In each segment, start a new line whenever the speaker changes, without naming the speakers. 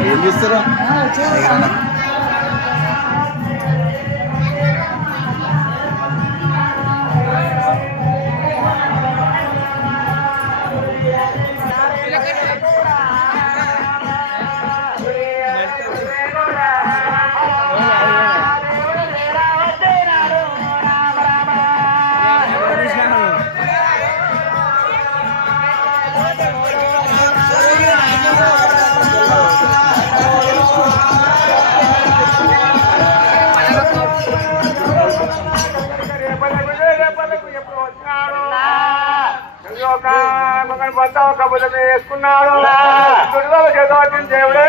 ఏం చేస్తారు?
ఒక బుధం వేసుకున్నాడు దుర్గల చేత వచ్చిన దేవుడే.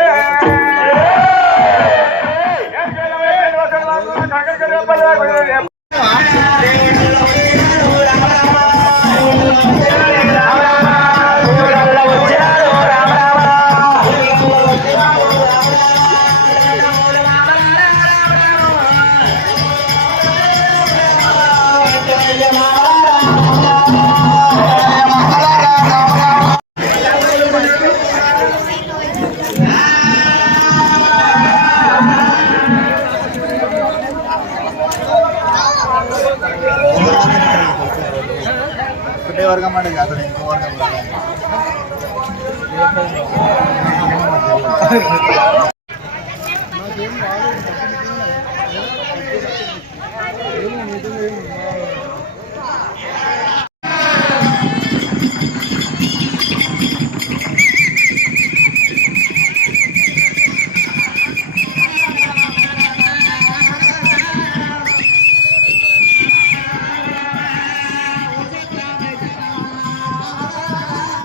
ఒకటే వర్గం అండి అతడు ఇంకో వర్గం నాకేం